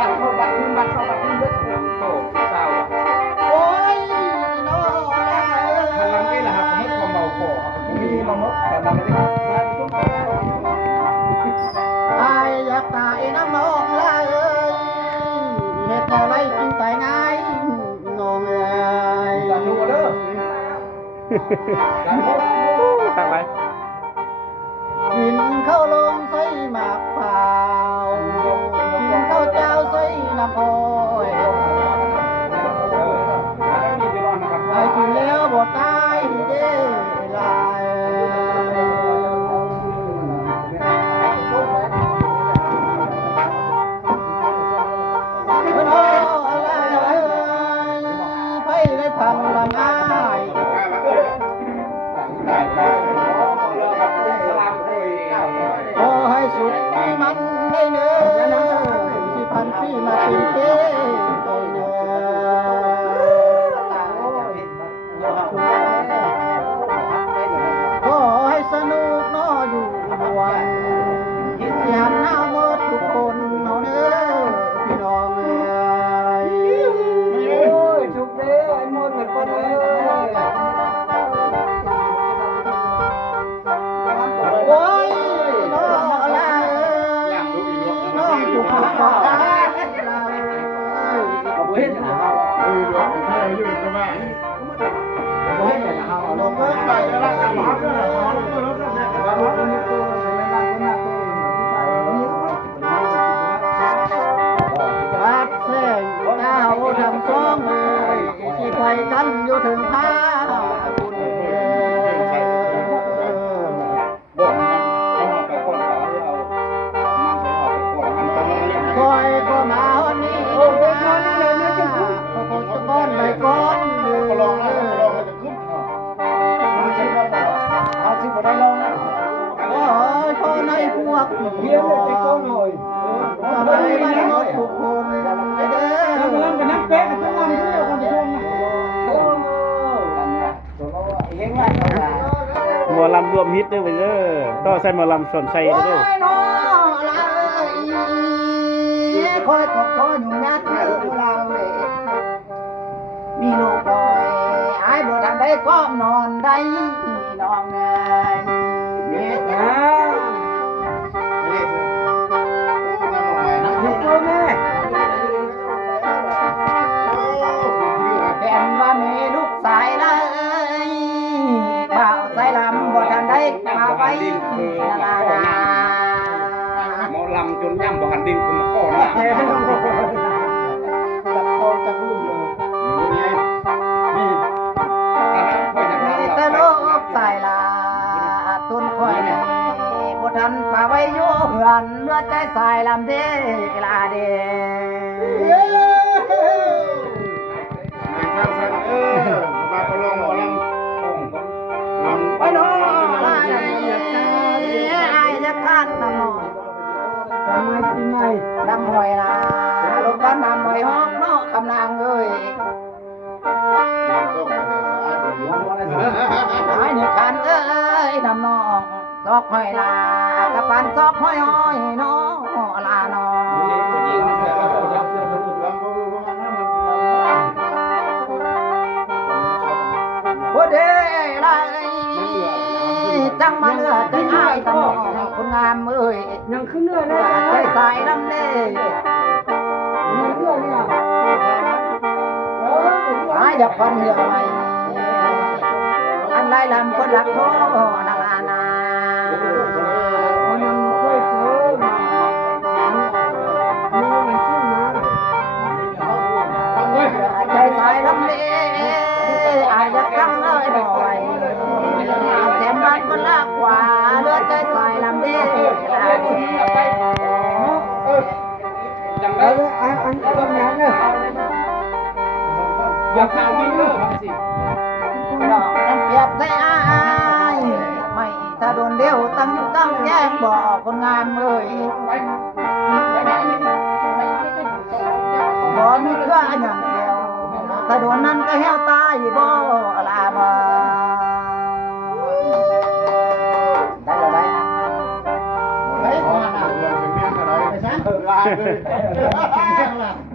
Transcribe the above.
บัตรเข้าบัตรขึ้นบัตรเข้าบัตรขึ้นเรื่องของโตเศร้าโอ้ยน้อง พลังนี่แหละครับผมไม่ความเบาคอผมมีมามดแต่มันไม่ได้สร้างต้นไม้ อายอยากตายน้ำน้องละเอ้ยเหตุอะไรจึงตายง่ายน้องเอ้ย จันดูเด้อจันดูตั้งไว้ กินข้าวลงใส่หมากเปล่ากินข้าวเจ้าใส่น้ำอ้อยไอ้กินแล้วบ่ตายเด้ลายโอ้อะไรไปได้ทำละง่ายขอให้สุขที่มันได้เนื้อสิพันปีมาเป็นเทได้เนื้อขอให้สนุกน้ออยู่วันที่หันหน้าหมดทุกคนเอาเนื้อพี่น้องเอ้ย ชุบเด้อไอ้มดเหมือนคนเลย โอ้ยน้องอะไรน้องอยู่ข้างนอกอะไร เอาไว้ให้หนาว ใช่ยืดก็ได้ เอาไว้ให้หนาวเอาลง เพิ่มไปแล้วละหมาด้วยหมาด้วยแล้วก็แม่ ว่าลูกคนนี้ตัวไม่น่าก็น่าตัวนี้ บาดแสงเจ้าทำซ้องเลยที่ไปกันอยู่ถึงท่าบุญ บอกมันไปก่อนเขาเอามันไปออกไปก่อนมันต้องเล่น คอยก็มาวันนี้โอ้ยนอนเลยนะจะพูดก็คงจะก้อนไปก้อนเลย ก็ลองนะก็ลองจะขึ้น มันใช่ว่าเอาที่บ่ได้ลองนะ โอ้ยพอในพวก เฮียเลยไปก้อนเลย สบายบ้านนอกทุกคนเด้อ แล้วมันเป็นนักเป๊ะต้องทำด้วยคนชมนะโอ้เห็นไง หมอลำรวมฮิตเด้อไปเด้อต่อใส่หมอลำสนใส่เด้อ น้อละคอยก็คอยอยู่ยัดเรามีลูกดอยไอ้บ่ทำได้ก้มนอนได้น้องเอ้ยเนี่ยนะ ลูกตัวแม่ แผ่นว่ามีลูกสายเลยบ่าวสายลำบ่ทันได้มาไว้นา หมอลำจนย่ำบ่หันดินคนมาก้อนละ จับโตจับลูกเลย นี่นี่คณะคอยจะ มี ทำ แต่ เรา ลูกสายลาต้นคอยบ่ทันป่าไว้อยู่เหือนเลือดใจสายลำเด้ลาเด้ มาก็ลองหมอลำ ไปน้องลาเด้ไอ้จะคาดน้ำนอง ทำไมกินไง น้ำหอยลาลงบ้านน้ำหอยฮอกนอกคำนางเอ้ยหายนี่คันเอ้ยน้ำนองซอกหอยลากระปันซอกหอยหอยน้อลาน้องโอ้เด้ไรจังมาเลือดใจอ้ายตะนองคนงามเอ้ย ยังขึ้นเรื่อยเลย ใจสายลำเล่ ยังเรื่อยเนี่ย หายดับฟันเหลือไหมอันไรลำคนหลักโทนาลานา มันยังค่อยเสือมามีมันชื่อมา ใจสายลำเล่อาจจะตั้งเลยบ่อยแถมบ้านมันลากกว่าเลือดใจสายลำเล่ลาเล่ จังได้อันต้นยางเนี่ยอย่าข่าววิ่งเด้อมาสิ ดอกนั้นเปรียบใจอ้ายไม่ถ้าโดนเลี้ยวตั้งแย่งบอกคนงามเอ้ย บ่มีเครืออย่างเดียวถ้าโดนนั้นก็แห้วตายบ่ลาบ่ได้แล้วได้เฮ้ยมาน่ะ ลายเลย าก